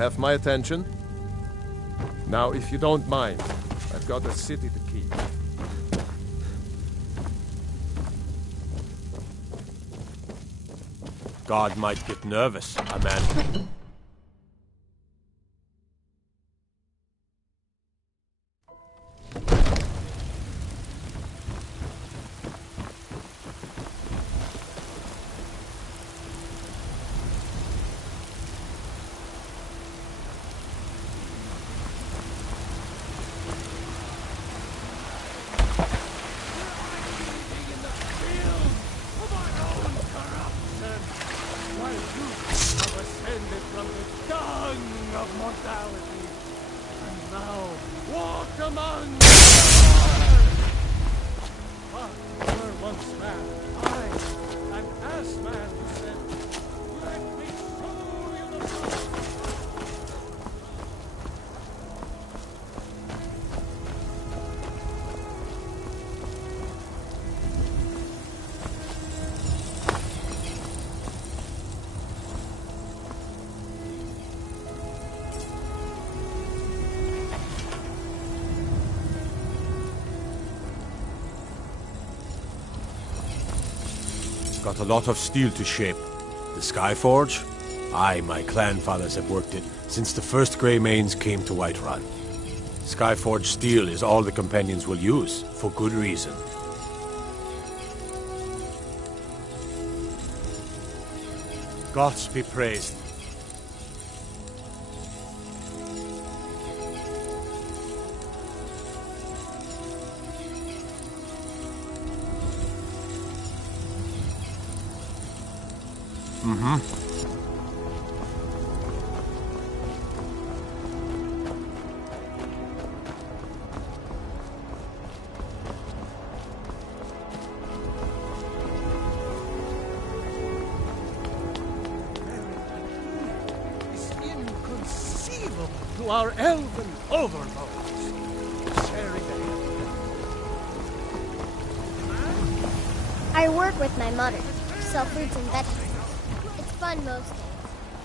have my attention. Now, if you don't mind, I've got a city to keep. God might get nervous, a man. Got a lot of steel to shape. The Skyforge? Aye, my clan fathers have worked it since the first Grey Manes came to Whiterun. Skyforge steel is all the companions will use, for good reason. Gods be praised. To our elven overlords, sharing I work with my mother, sell fruits and vegetables. It's fun most days.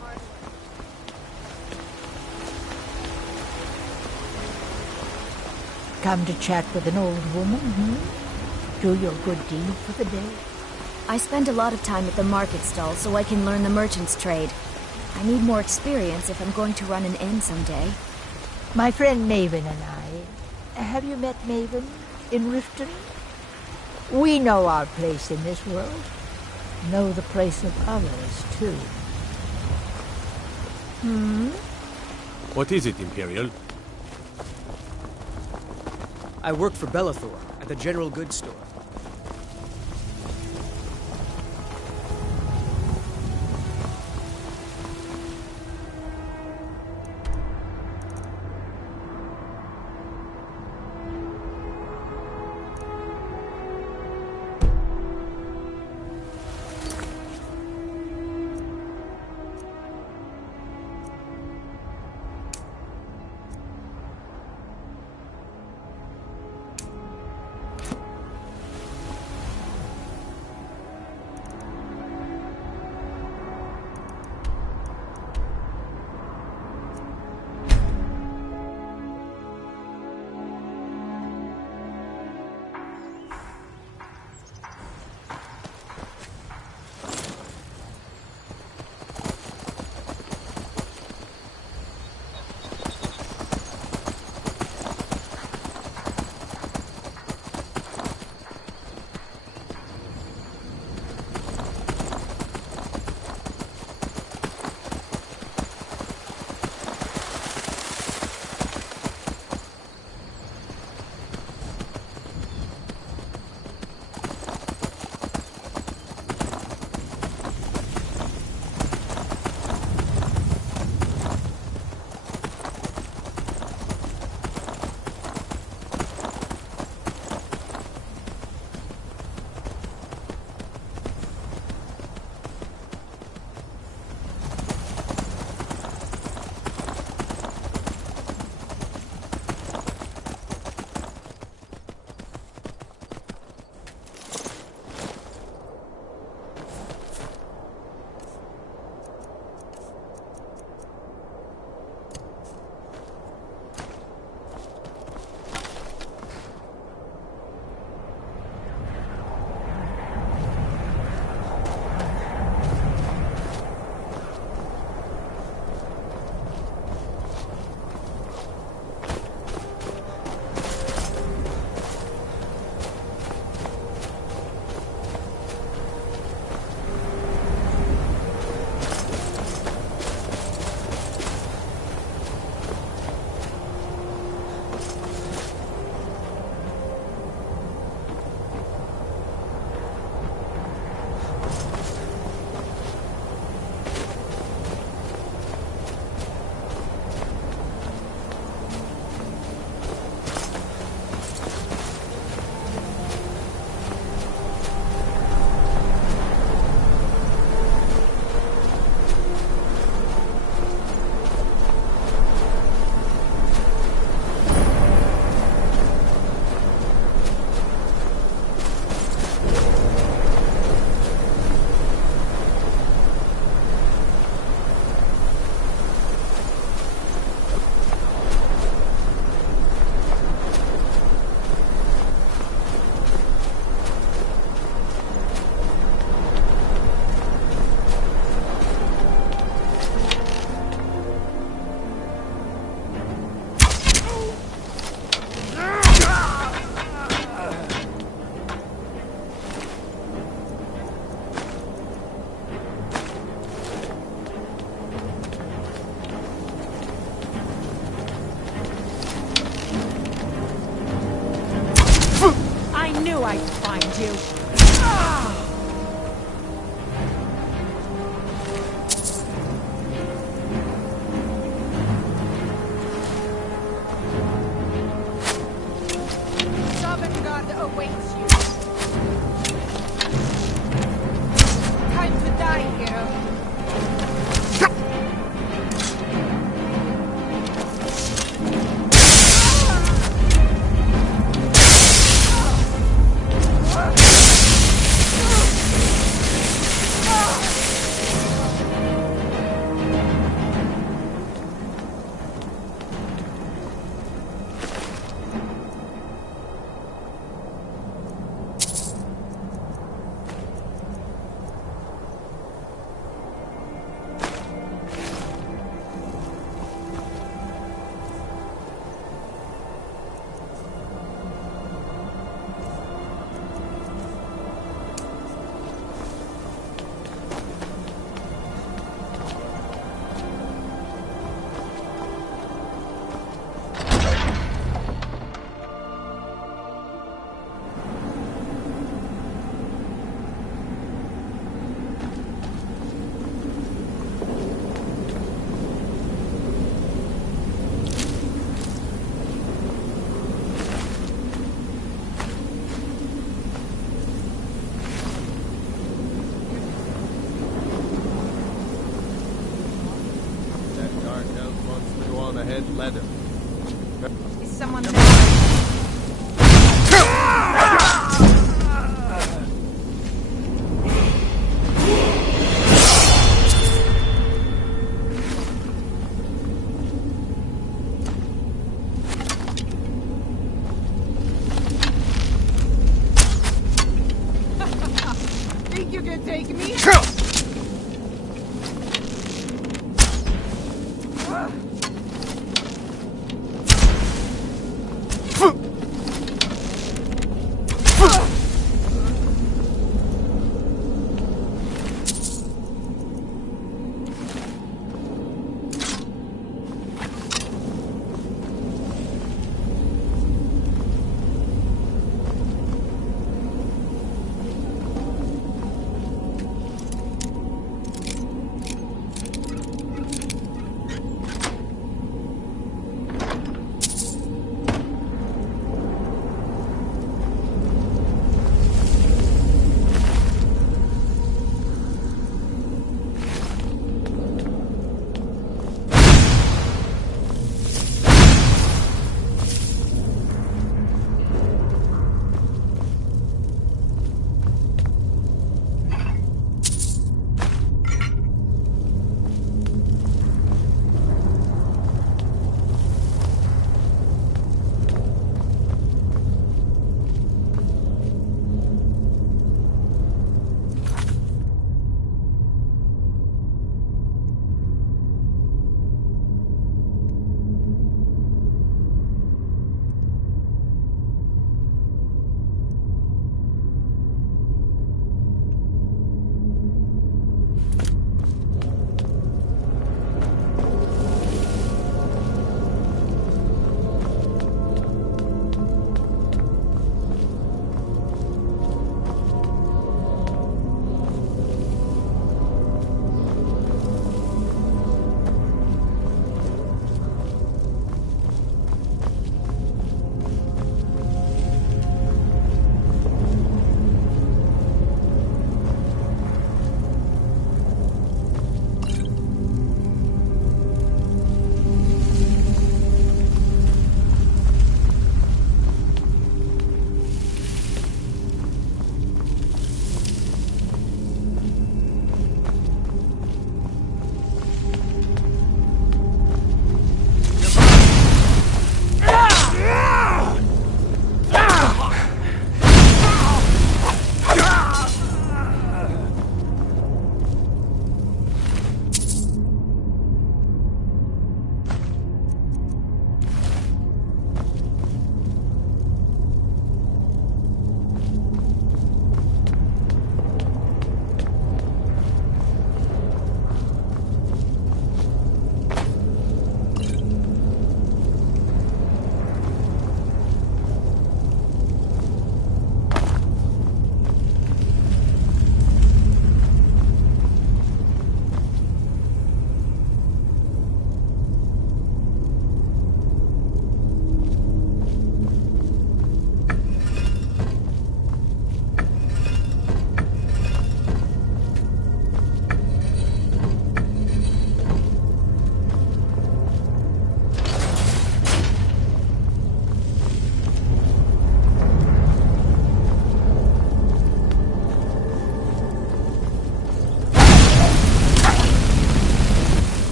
Hard work. Come to chat with an old woman, Do your good deed for the day. I spend a lot of time at the market stall so I can learn the merchant's trade. I need more experience if I'm going to run an inn someday. My friend Maven and I. Have you met Maven in Riften? We know our place in this world. Know the place of others, too. What is it, Imperial? I work for Bellathor at the General Goods Store. knew I'd find you. Sovngarde awaits you. Time to die, hero. Ahead, let him. Is someone there? Think you can take me?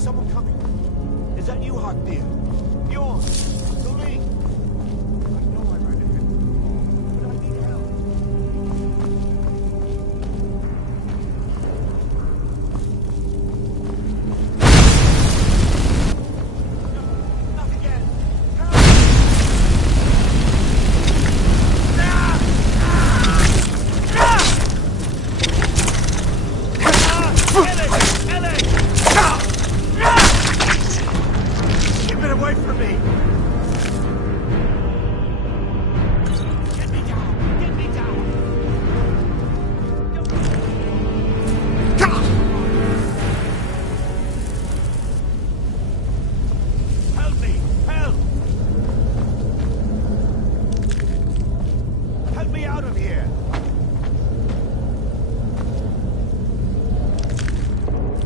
someone coming. Is that you, Hawk dear? Bjorn! Dolly! I know I ran ahead before, but I need help. No, not again! Keep it away from me! Get me down! Get me down! Help me! Help! Help me out of here!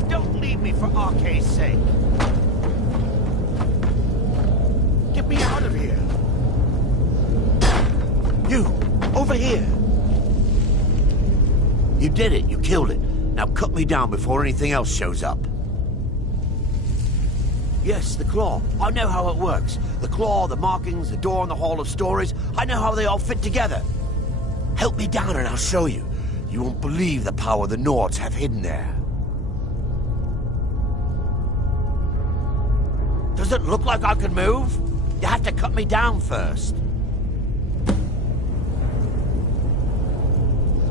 Don't leave me for RK's sake! Get me out of here! You! Over here! You did it. You killed it. Now cut me down before anything else shows up. Yes, the claw. I know how it works. The claw, the markings, the door in the Hall of Stories. I know how they all fit together. Help me down and I'll show you. You won't believe the power the Nords have hidden there. Does it look like I can move? You have to cut me down first.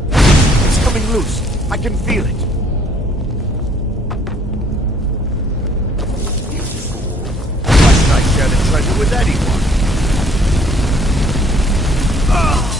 It's coming loose. I can feel it. You fool. Why should I share the treasure with anyone? Ugh!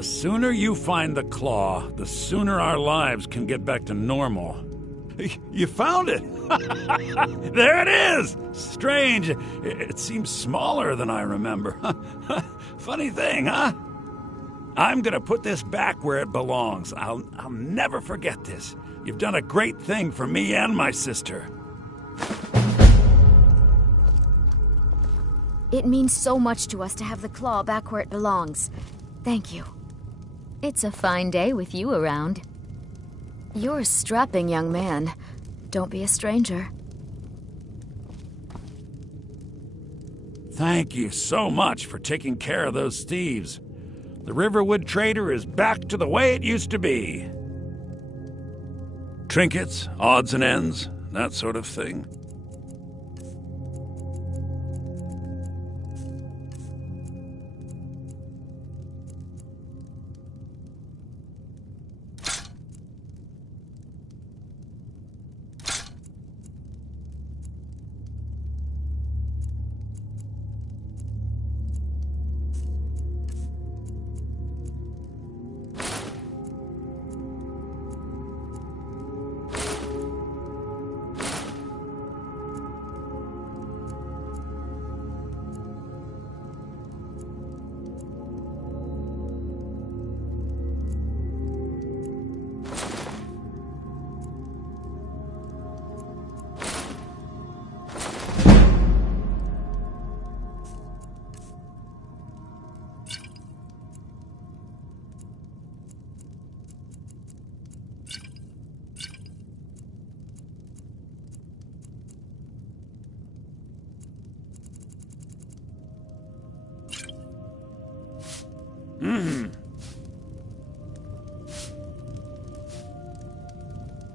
The sooner you find the claw, the sooner our lives can get back to normal. You found it! There it is! Strange. It seems smaller than I remember. Funny thing, huh? I'm gonna put this back where it belongs. I'll never forget this. You've done a great thing for me and my sister. It means so much to us to have the claw back where it belongs. Thank you. It's a fine day with you around. You're a strapping young man. Don't be a stranger. Thank you so much for taking care of those thieves. The Riverwood Trader is back to the way it used to be. Trinkets, odds and ends, that sort of thing.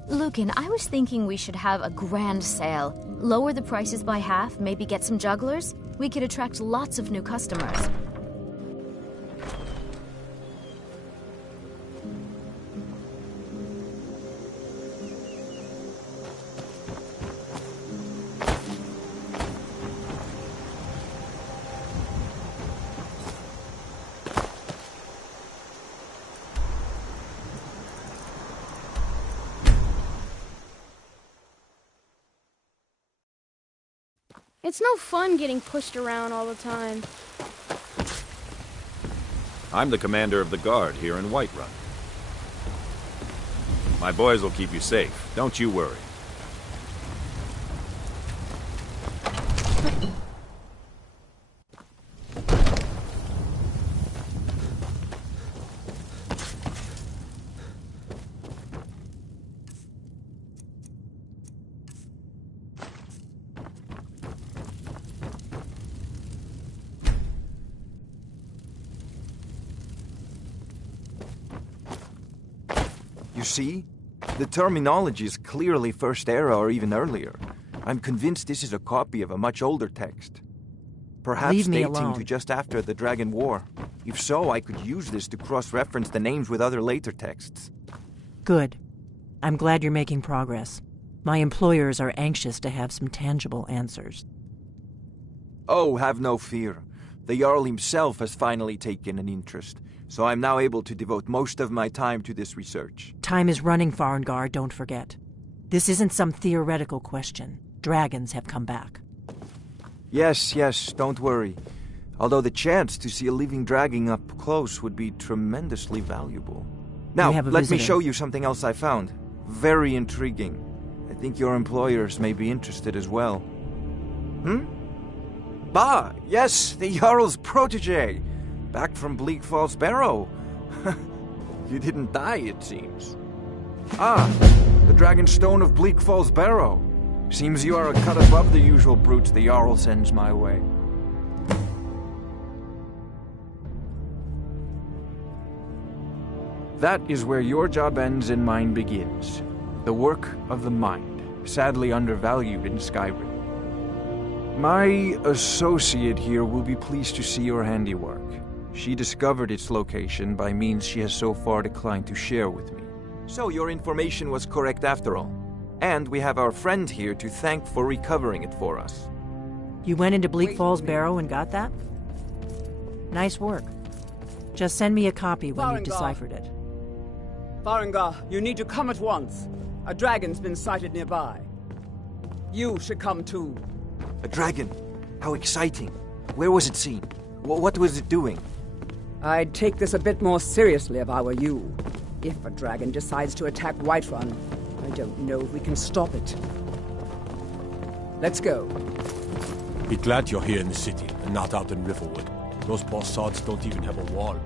Lucan, I was thinking we should have a grand sale. Lower the prices by half, maybe get some jugglers? We could attract lots of new customers. It's no fun getting pushed around all the time. I'm the commander of the guard here in Whiterun. My boys will keep you safe, don't you worry. See? The terminology is clearly First Era or even earlier. I'm convinced this is a copy of a much older text. Perhaps Leave me dating alone. to just after the Dragon War. If so, I could use this to cross-reference the names with other later texts. Good. I'm glad you're making progress. My employers are anxious to have some tangible answers. Oh, have no fear. The Jarl himself has finally taken an interest, so I'm now able to devote most of my time to this research. Time is running, Farengar, don't forget. This isn't some theoretical question. Dragons have come back. Yes, don't worry. Although the chance to see a living dragon up close would be tremendously valuable. Now, let me show you something else I found. Very intriguing. I think your employers may be interested as well. Bah, yes, the Jarl's protege. Back from Bleak Falls Barrow. You didn't die, it seems. Ah, the Dragonstone of Bleak Falls Barrow. Seems you are a cut above the usual brutes the Jarl sends my way. That is where your job ends and mine begins. The work of the mind, sadly undervalued in Skyrim. My associate here will be pleased to see your handiwork. She discovered its location by means she has so far declined to share with me. So your information was correct after all. And we have our friend here to thank for recovering it for us. You went into Bleak Falls Barrow and got that? Nice work. Just send me a copy when you've Farengar. deciphered it. Farengar, you need to come at once. A dragon's been sighted nearby. You should come too. A dragon? How exciting. Where was it seen? What was it doing? I'd take this a bit more seriously if I were you. If a dragon decides to attack Whiterun, I don't know if we can stop it. Let's go. Be glad you're here in the city and not out in Riverwood. Those bastards don't even have a wall.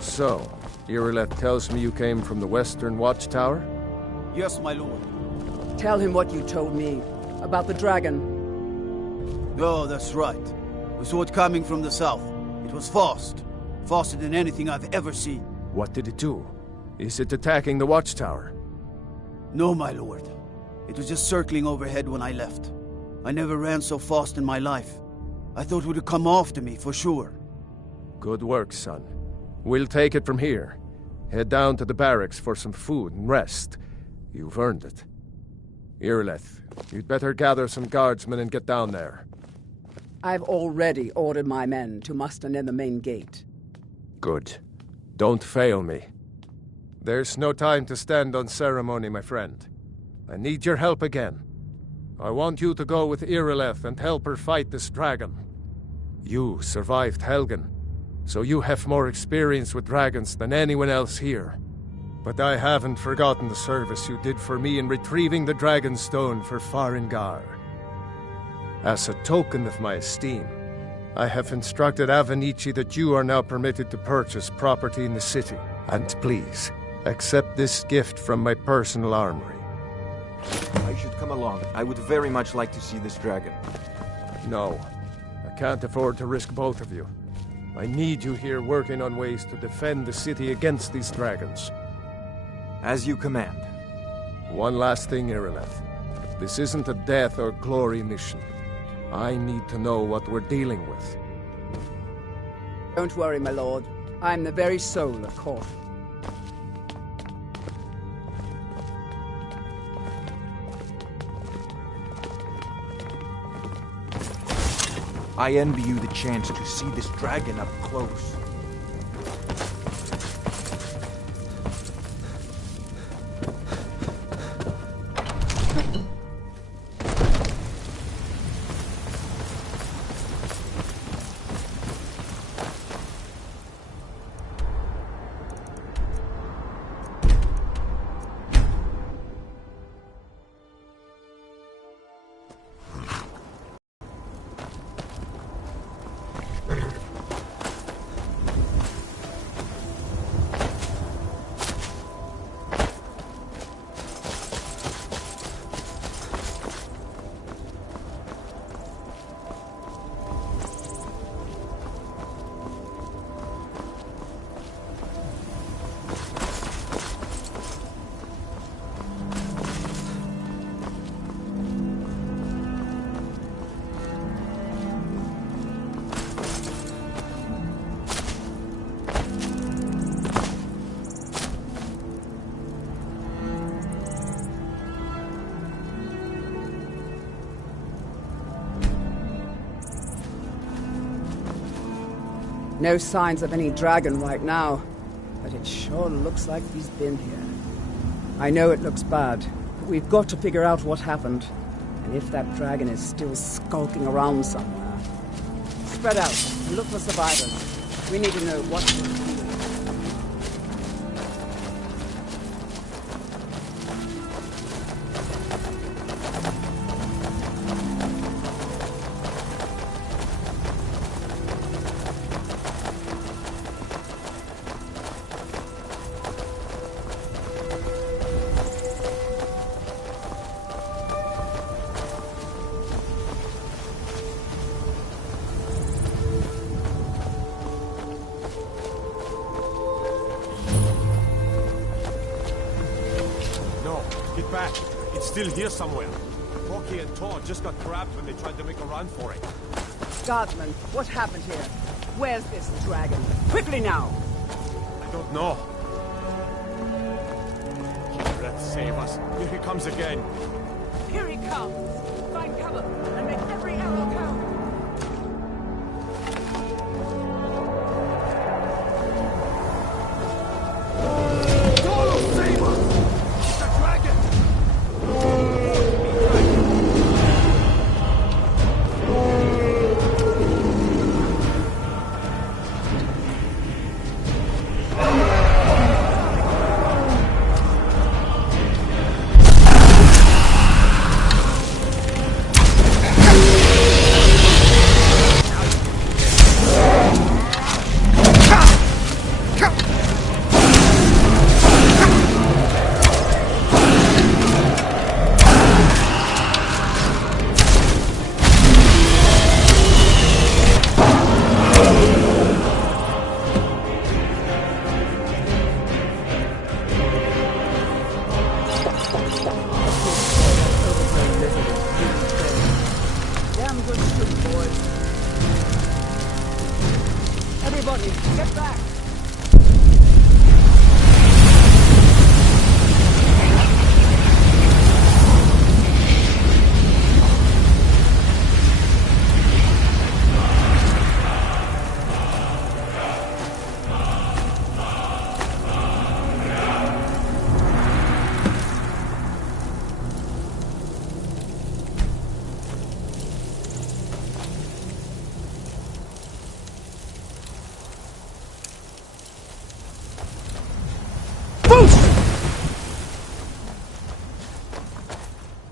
So, Irileth tells me you came from the Western Watchtower? Yes, my lord. Tell him what you told me about the dragon. Oh, that's right. We saw it coming from the south. It was fast. Faster than anything I've ever seen. What did it do? Is it attacking the Watchtower? No, my lord. It was just circling overhead when I left. I never ran so fast in my life. I thought it would come after me, for sure. Good work, son. We'll take it from here. Head down to the barracks for some food and rest. You've earned it. Irileth, you'd better gather some guardsmen and get down there. I've already ordered my men to muster near the main gate. Good. Don't fail me. There's no time to stand on ceremony, my friend. I need your help again. I want you to go with Irileth and help her fight this dragon. You survived Helgen, so you have more experience with dragons than anyone else here. But I haven't forgotten the service you did for me in retrieving the Dragon Stone for Farengar. As a token of my esteem, I have instructed Avenici that you are now permitted to purchase property in the city. And please, accept this gift from my personal armory. I should come along. I would very much like to see this dragon. No, I can't afford to risk both of you. I need you here working on ways to defend the city against these dragons. As you command. One last thing, Irileth. This isn't a death or glory mission. I need to know what we're dealing with. Don't worry, my lord. I'm the very soul of court. I envy you the chance to see this dragon up close. No signs of any dragon right now, but it sure looks like he's been here. I know it looks bad, but we've got to figure out what happened, and if that dragon is still skulking around somewhere. Spread out and look for survivors. We need to know what to do. Back. It's still here somewhere. Rocky and Todd just got grabbed when they tried to make a run for it. Guardsman, what happened here? Where's this dragon? Quickly now! I don't know. Let's save us. Here he comes again. Here he comes! Find cover and make every arrow count!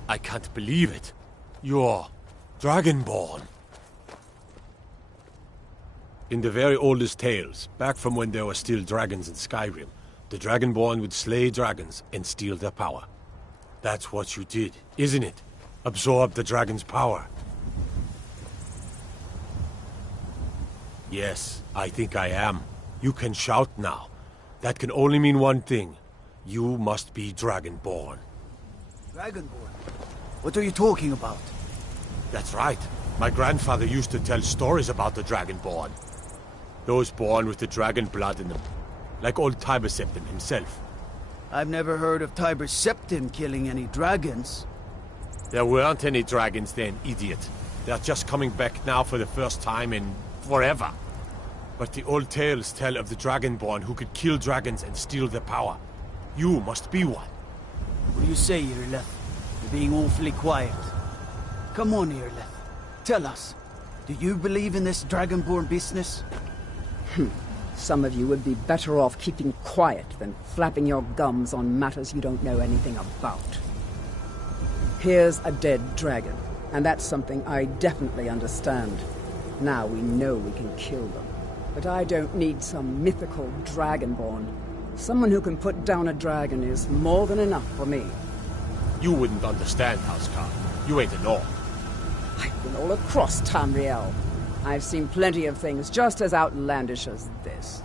I can't believe it. You're Dragonborn. In the very oldest tales, back from when there were still dragons in Skyrim, the Dragonborn would slay dragons and steal their power. That's what you did, isn't it? Absorb the dragon's power. Yes, I think I am. You can shout now. That can only mean one thing. You must be Dragonborn. Dragonborn? What are you talking about? That's right. My grandfather used to tell stories about the Dragonborn. Those born with the dragon blood in them. Like old Tiber Septim himself. I've never heard of Tiber Septim killing any dragons. There weren't any dragons then, idiot. They're just coming back now for the first time in forever. But the old tales tell of the Dragonborn who could kill dragons and steal their power. You must be one. What do you say, Irleth? You're being awfully quiet. Come on, Irleth. Tell us. Do you believe in this Dragonborn business? Some of you would be better off keeping quiet than flapping your gums on matters you don't know anything about. Here's a dead dragon, and that's something I definitely understand. Now we know we can kill them. But I don't need some mythical Dragonborn. Someone who can put down a dragon is more than enough for me. You wouldn't understand, Housecarl. You ain't a North. I've been all across Tamriel. I've seen plenty of things just as outlandish as this.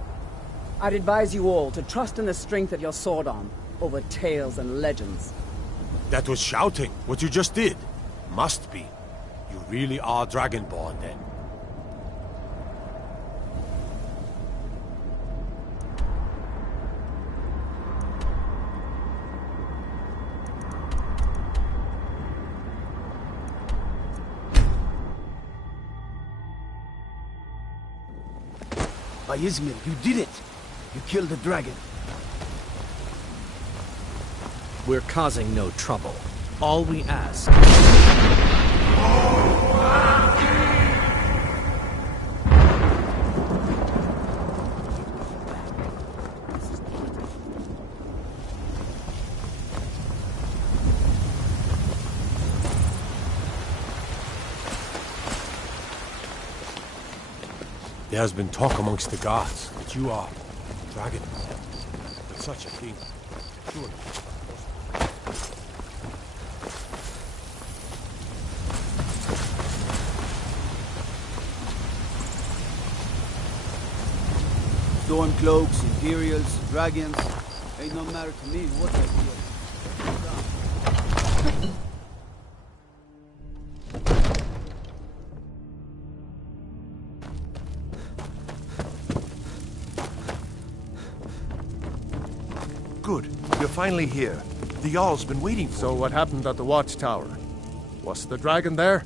I'd advise you all to trust in the strength of your sword arm over tales and legends. That was shouting, what you just did. Must be. You really are Dragonborn, then. By Izmir, you did it! You killed the dragon. We're causing no trouble. All we ask... There has been talk amongst the gods that you are dragon. But such a thing, surely. Stormcloaks, Imperials, dragons. Ain't no matter to me what they feel. Good. You're finally here. The Jarl's been waiting for you. So what happened at the watchtower? Was the dragon there?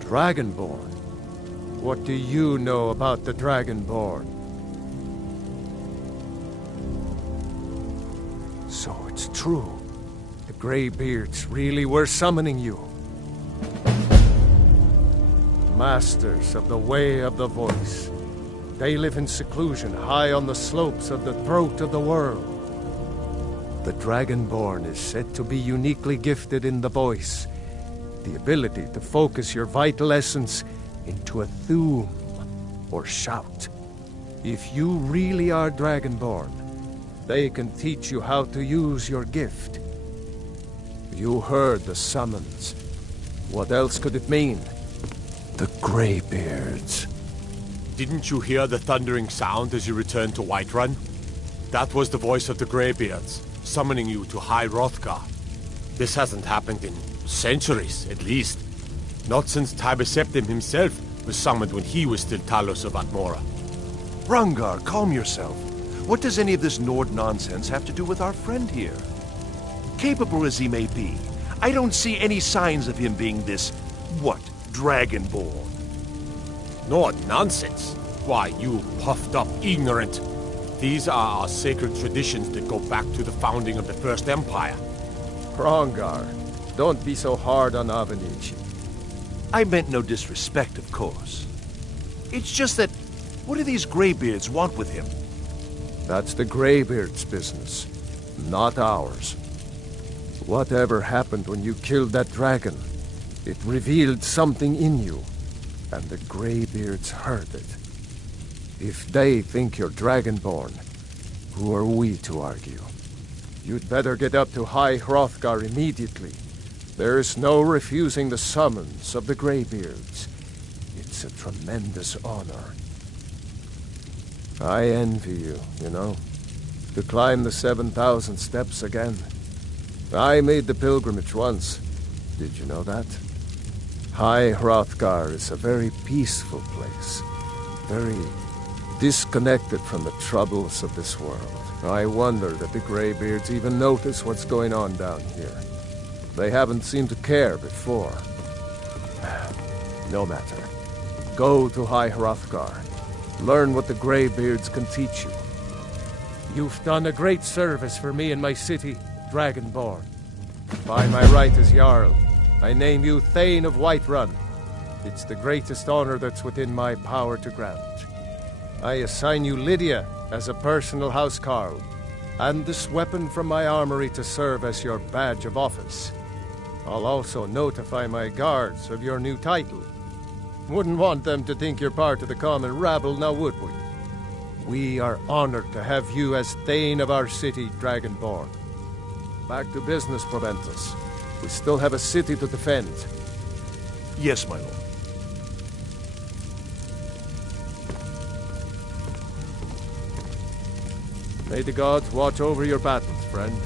Dragonborn? What do you know about the Dragonborn? So it's true. The Greybeards really were summoning you. Masters of the Way of the Voice. They live in seclusion, high on the slopes of the throat of the world. The Dragonborn is said to be uniquely gifted in the voice, the ability to focus your vital essence into a thum, or shout. If you really are Dragonborn, they can teach you how to use your gift. You heard the summons. What else could it mean? The Greybeards. Didn't you hear the thundering sound as you returned to Whiterun? That was the voice of the Greybeards, summoning you to High Hrothgar. This hasn't happened in centuries, at least. Not since Tiber Septim himself was summoned when he was still Talos of Atmora. Hrongar, calm yourself. What does any of this Nord nonsense have to do with our friend here? Capable as he may be, I don't see any signs of him being this, Dragonborn. Nord nonsense? Why, you puffed up ignorant. These are our sacred traditions that go back to the founding of the First Empire. Hrongar, don't be so hard on Avenici. I meant no disrespect, of course. It's just that, what do these Greybeards want with him? That's the Greybeard's business, not ours. Whatever happened when you killed that dragon, it revealed something in you, and the Greybeards heard it. If they think you're Dragonborn, who are we to argue? You'd better get up to High Hrothgar immediately. There's no refusing the summons of the Greybeards. It's a tremendous honor. I envy you, you know, to climb the 7,000 steps again. I made the pilgrimage once. Did you know that? High Hrothgar is a very peaceful place. Very disconnected from the troubles of this world. I wonder that the Greybeards even notice what's going on down here. They haven't seemed to care before. No matter. Go to High Hrothgar. Learn what the Greybeards can teach you. You've done a great service for me and my city, Dragonborn. By my right as Jarl, I name you Thane of Whiterun. It's the greatest honor that's within my power to grant. I assign you Lydia as a personal housecarl, and this weapon from my armory to serve as your badge of office. I'll also notify my guards of your new title. Wouldn't want them to think you're part of the common rabble, now would we? We are honored to have you as Thane of our city, Dragonborn. Back to business, Proventus. We still have a city to defend. Yes, my lord. May the gods watch over your battles, friend.